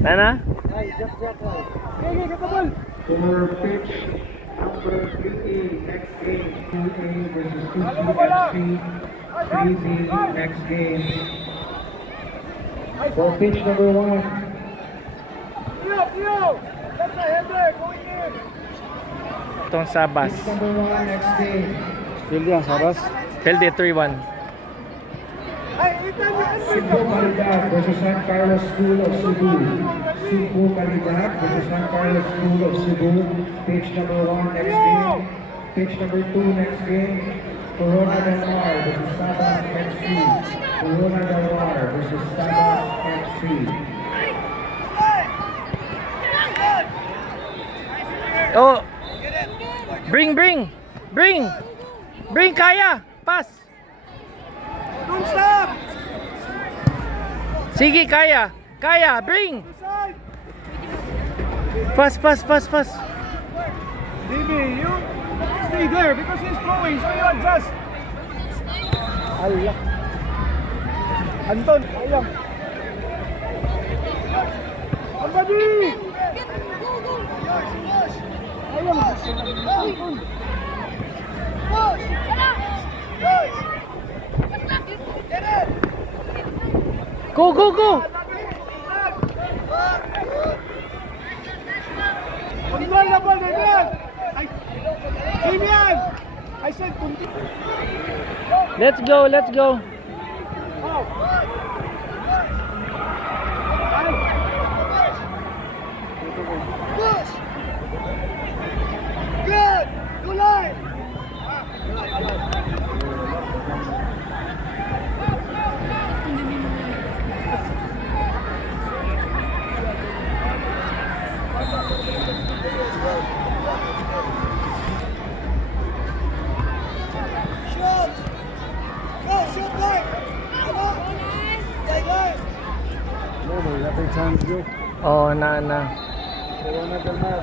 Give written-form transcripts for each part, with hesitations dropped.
Nana? For pitch number 3A, next game, 2A versus 2C, 3B, next game. For pitch number 1, Itong Sabas. pitch number 1, next game. Pildi ang Sabas. Pilde 3-1. Cebu Calidad versus San Carlos School of Cebu. Cebu Calidad versus San Carlos School of Cebu. Pitch number 1, next game. Pitch number 2, next game. Corona Del Mar versus Sabas FC. Corona Del Mar versus Sabas FC. Oh! Bring! Bring, kaya! Pass! Don't stop! Sige, kaya! Kaya! Bring! Pass! Baby, you stay there because he's throwing, so you adjust. Ayak. Anton, ayak. Somebody! Go! Control the ball, Damian! Damian! I said continue. Let's go! Push! Good! Go line! Shoot! Go, shoot line! Come on! Stay line! No, may natin chance yun. Oh, na. Corona Del Mar.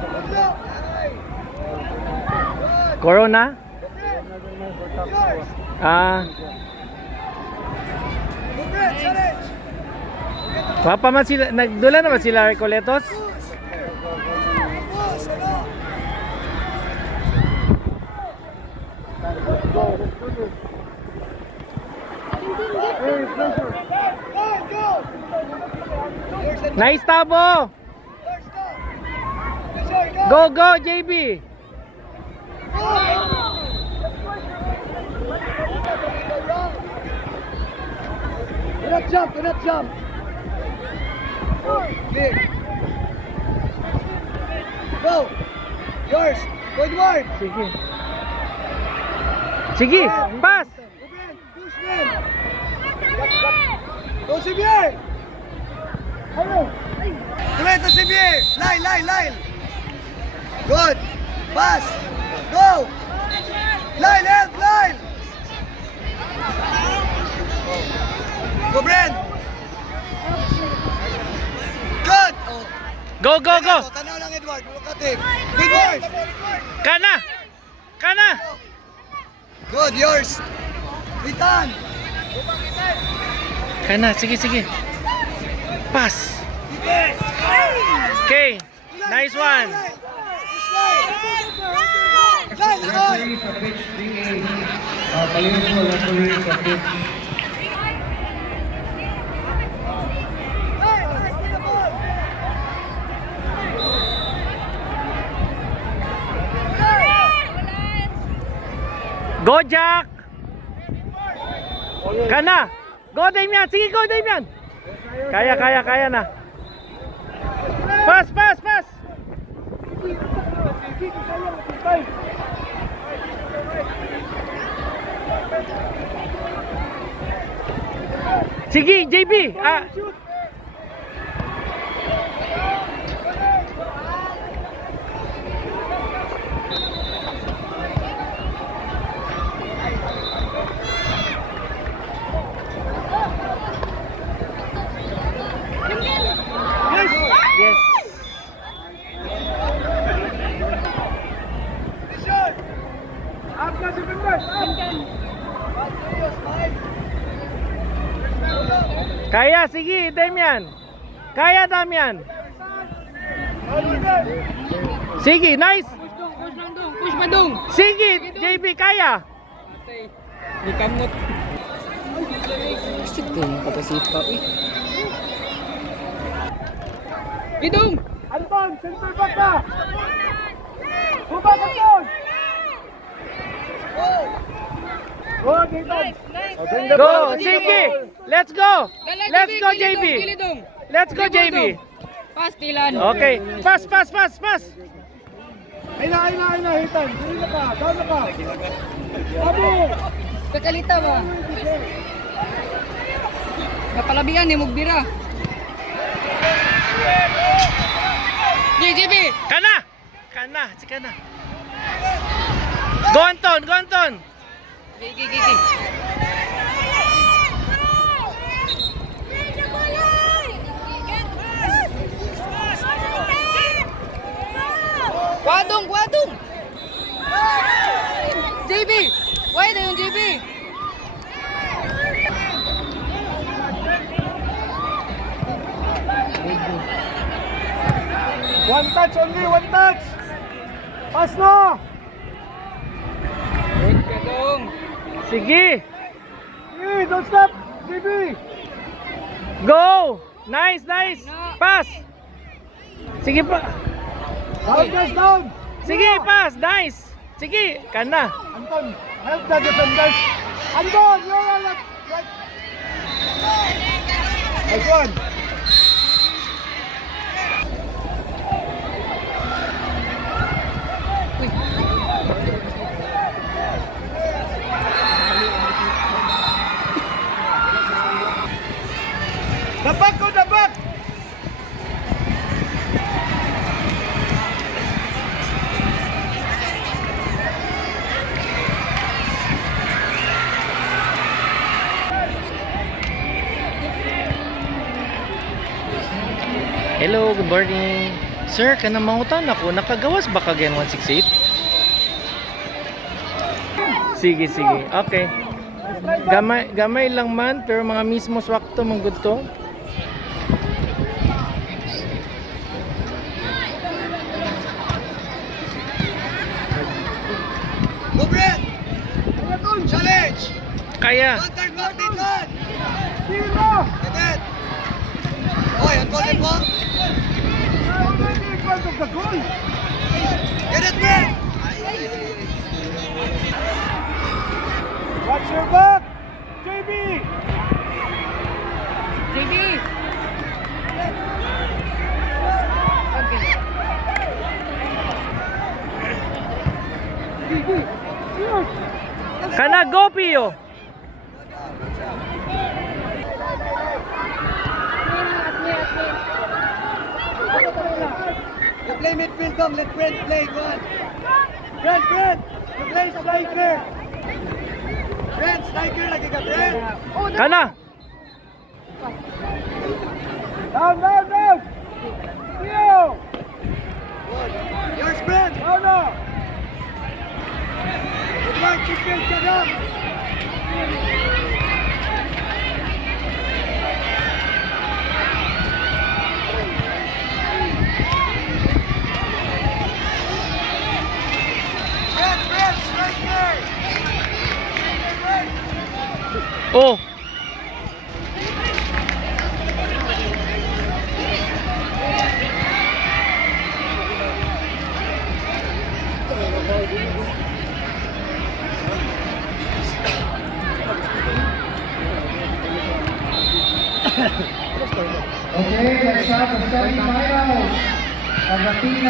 Corona? Corona Del Mar for top Yours! Ah, Movement, challenge! papa man sila, nagdula naman sila Recoletos? Push! Push! Ano? Let's go, let's do this. Hey, pressure. Line, go! Yours and Nice tabo! yours, go! Go, JB! Do not jump. Clear. Go. Yours. Good work. Sige, pass! Ruben, push man. Go Xavier. Hello. Diretso Xavier. Line. Good. Pass. Go. Line. Go Brent. Good. Oh. Go! Tanaw lang Edward. Look at him. Big boys. Kana! Good. Yours. Ritan. Kana, sige. Pass! Okay, nice one! Referee sa pitch 3A. Palingko, referee sa pitch. Go, Jack! Kana! Go, Damian! Sige, go, Damian! Kaya na. Pass! Sige, JB! Yes. Kaya, sige, Damian. Kaya Damian. Sige, nice. Push Bandung. Sige, JB, kaya. Di kamot. Sige, kapasipa. Bidung. Anton, center back ka! Bumaba, Anton! Oh, dito! Go, sige. Let's go. Let's go, JB. Let's go, JB. Pastilan. Okay, pass. Ay na, hitan! Dili na ka! Down na ka! Abo! Kakalita ba? Napalabihan ni Mugbira. JB. Kana. Go Anton. Gigi. Guadong. JB. Why na yung JB? One touch only, one touch! Pass na! Gadong. Sige. Hey, don't stop! JB! Go. Nice. Pass. Sige pa. Down, guys, down! Sige, pass. Nice. Sige, kana. Anton, help the defenders! Anton, you're on that! Nice one! The back! Hello, good morning. Sir, kana mangutan ako, nakagawas ba kag 168? Sige. Okay. Gamay lang man pero mga mismo swakto mong good to. Go, Brett! Challenge! Kaya. Third back, Nathan! Tira! Nathan! Oy, ang goal mo? Already in front of the goal! Get it, Brett! Watch your back! JB! Kana go Pio. You play midfield, Dom. Let Brent play. Go on. Brent. You play striker. Brent, striker lagi ka, Brent. Kana. Down. Theo. Yours, Brent. No. Good work, midfield ka, Dom. Brent, striker. Oh. Okay, let's start the semi-finals of the P9.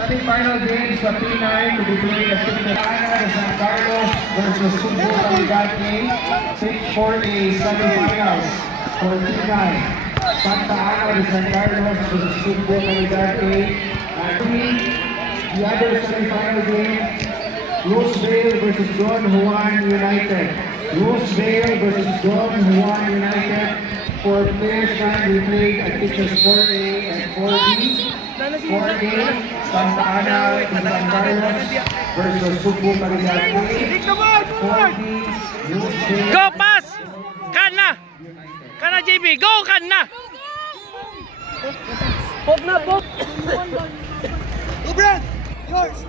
Semi-final games of P9 to be played at Ana de San Carlos versus Subo Calidad A. Pick for a semi-finals for P9. Santa Ana de San Carlos versus Subo Calidad A. And the other semi-final game, Roseville versus Don Juan United. Roseville versus Don Juan United. For players time, we played at pictures 4A and 4B. 4A, Santa Ana de San Carlos versus Subo Calidad A. 4B, Roseville. Go pass. Kana JB, go kana. Pop na, pop! Go, Brad! Yours!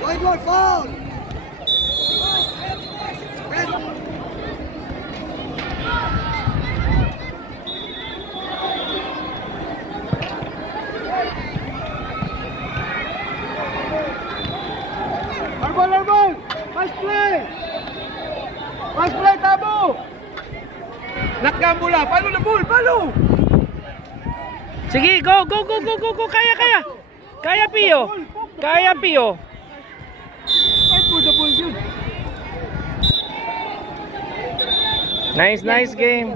Wide one, foul! Brad! Arbol, Arbol! Nice play! Nice play, Tabo! Nakga mula, palo na ball, palo! Sige, go, go, go, go, go, go. Kaya, kaya. Kaya, Pio. Kaya, Pio. Fight for the ball, dude! Nice, nice game.